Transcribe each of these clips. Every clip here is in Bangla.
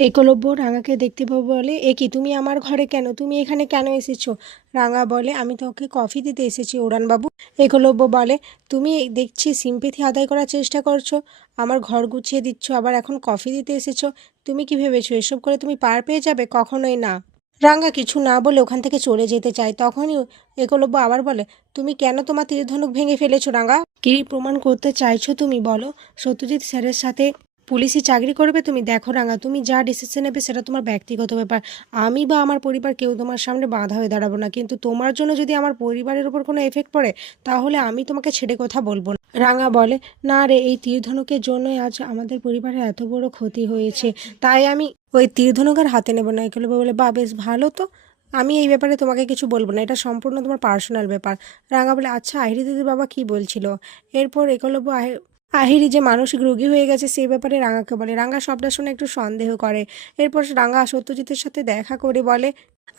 একলব্য রাঙাকে দেখতে পাবো বলে, এ কি, তুমি আমার ঘরে কেন? তুমি এখানে কেন এসেছ? রাঙা বলে, আমি তোকে কফি দিতে এসেছি, ওড়ানবাবু। একলব্য বলে, তুমি দেখছি সিম্পেথি আদায় করার চেষ্টা করছ, আমার ঘর গুছিয়ে দিচ্ছ, আবার এখন কফি দিতে এসেছ। তুমি কি ভেবেছো এসব করে তুমি পার পেয়ে যাবে? কখনোই না। রাঙ্গা কিছু না বলে ওখান থেকে চলে যেতে চায়। তখনই একলব্য আবার বলে, তুমি কেন তোমার তীরধনুক ভেঙে ফেলেছো রাঙ্গা কি প্রমাণ করতে চাইছো তুমি বলো? সত্যজিৎ স্যারের সাথে পুলিশি চাকরি করবে, তুমি দেখো রাঙা, তুমি যা ডিসিশন নেবে সেটা তোমার ব্যক্তিগত ব্যাপার। আমি বা আমার পরিবার কেউ তোমার সামনে বাধা হয়ে দাঁড়াবো না, কিন্তু তোমার জন্য যদি আমার পরিবারের উপর কোনো এফেক্ট পড়ে, তাহলে আমি তোমাকে ছেড়ে কথা বলব না। রাঙা বলে, না রে, এই তীরধনুকের জন্যই আজ আমাদের পরিবারের এত বড় ক্ষতি হয়েছে। তাই আমি ওই তীরধনুক আর হাতে নেব না। এগুলো বলে, বা, বেশ ভালো তো। আমি এই ব্যাপারে তোমাকে কিছু বলব না। এটা সম্পূর্ণ তোমার পার্সোনাল ব্যাপার। রাঙা বলে আচ্ছা আহিরি দিদির বাবা কি বলছিল? এরপর একলব্য আহিরি যে মানসিক রোগী হয়ে গেছে, সেই ব্যাপারে রাঙাকে বলে। রাঙা সবটা শুনে একটু সন্দেহ করে। এরপর রাঙা সত্যজিতের সাথে দেখা করে বলে,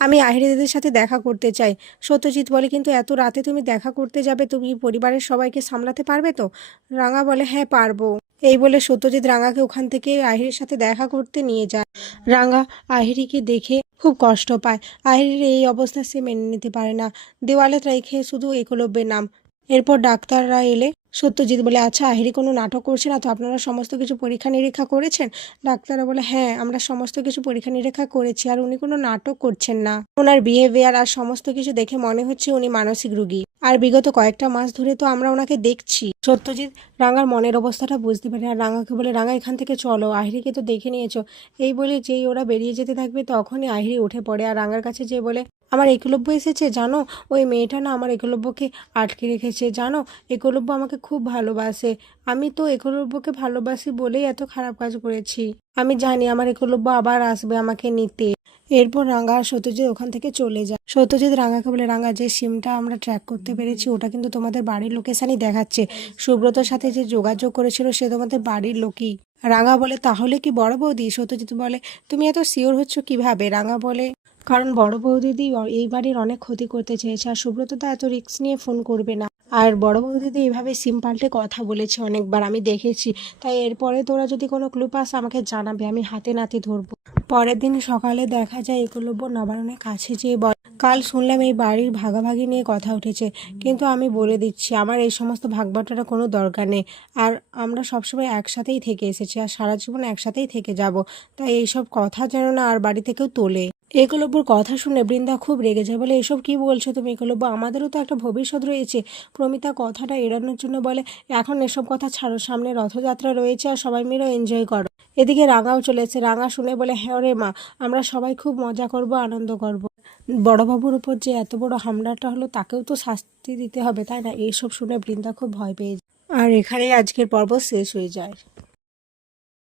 আমি আহিরিদের সাথে দেখা করতে চাই। সত্যজিৎ বলে, কিন্তু এত রাতে তুমি দেখা করতে যাবে, তুমি পরিবারের সবাইকে সামলাতে পারবে তো? রাঙা বলে হ্যাঁ পারব। এই বলে সত্যজিৎ রাঙাকে ওখান থেকে আহিরির সাথে দেখা করতে নিয়ে যায়। রাঙা আহিরিকে দেখে খুব কষ্ট পায়। আহিরির এই অবস্থা সে মেনে নিতে পারে না। দেওয়ালে রেখে শুধু একলব্যের নাম। এরপর ডাক্তাররা এলে সত্যজিৎ বলে আচ্ছা আহিরি কোনো নাটক করছে না তো আপনারা সমস্ত কিছু পরীক্ষা নিরীক্ষা করেছেন? ডাক্তাররা বলে হ্যাঁ আমরা সমস্ত কিছু পরীক্ষা নিরীক্ষা করেছি, আর উনি কোনো নাটক করছেন না। ওনার বিহেভিয়ার আর সমস্ত কিছু দেখে মনে হচ্ছে উনি মানসিক রুগী। আর বিগত কয়েকটা মাস ধরে তো আমরা ওনাকে দেখছি। সত্যজিৎ রাঙার মনের অবস্থাটা বুঝতে পারে আর রাঙাকে বলে, রাঙা, এখান থেকে চলো, আহিরিকে তো দেখে নিয়েছো। এই বলে যেই ওরা বেরিয়ে যেতে থাকবে তখনই আহিরি উঠে পড়ে। আর রাঙার কাছে যে বলে আমার একলব্য এসেছে, জানো? ওই মেয়েটা না আমার একলব্যকে আটকে রেখেছে, জানো? একলব্য আমাকে খুব ভালোবাসে। আমি তো একলব্যকে ভালোবাসি বলেই এত খারাপ কাজ করেছি। আমি জানি আমার একলব্য আবার আসবে আমাকে নিতে। এরপর রাঙা আর সত্যজিৎ ওখান থেকে চলে যায়। সত্যজিৎ রাঙাকে বলে, রাঙা, যে সিমটা আমরা ট্র্যাক করতে পেরেছি, ওটা কিন্তু তোমাদের বাড়ির লোকেশনই দেখাচ্ছে। সুব্রতর সাথে যে যোগাযোগ করেছিল, সে তোমাদের বাড়ির লোকই। রাঙা বলে, তাহলে কি বড় বৌদি? সত্যজিৎ বলে, তুমি এত শিওর হচ্ছ কীভাবে? রাঙা বলে কারণ বড় বৌদিদি এই বাড়ির অনেক ক্ষতি করতে চেয়েছে। আর সুব্রত তো এত রিস্ক নিয়ে ফোন করবে না। আর বড় বৌদিদি এইভাবে সিম পাল্টে কথা বলেছে অনেকবার, আমি দেখেছি। তাই এরপরে তোরা যদি কোনো ক্লু পাস, আমাকে জানাবে। আমি হাতে নাতে ধরবো। পরের দিন সকালে দেখা যায় একলব্য নবায়নের কাছে যেয়ে বল, কাল শুনলাম এই বাড়ির ভাগাভাগি নিয়ে কথা উঠেছে। কিন্তু আমি বলে দিচ্ছি, আমার এই সমস্ত ভাগবাটোয়ারা কোনো দরকার নেই। আর আমরা সবসময় একসাথেই থেকে এসেছি। আর সারা জীবন একসাথেই থেকে যাব। তাই এইসব কথা যেন না আর বাড়ি থেকেও তোলে। একলব্যর কথা শুনে বৃন্দা খুব রেগে যায়, বলে, এসব কি বলছো তুমি একলব্য? আমাদেরও তো একটা ভবিষ্যৎ রয়েছে। প্রমিতা কথাটা এড়ানোর জন্য বলে, এখন এসব কথা ছাড়ো, সামনে রথযাত্রা রয়েছে আর সবাই মিলেও এনজয় করো। এদিকে রাঙাও চলে এসেছে রাঙা শুনে বলে হ্যাঁ রে মা, আমরা সবাই খুব মজা করব, আনন্দ করব। বড়বাবুর উপর যে এত বড় হামলাটা হলো, তাকেও তো শাস্তি দিতে হবে, তাই না? এইসব শুনে বৃন্দা খুব ভয় পেয়ে যায়। আর এখানেই আজকের পর্ব শেষ হয়ে যায়।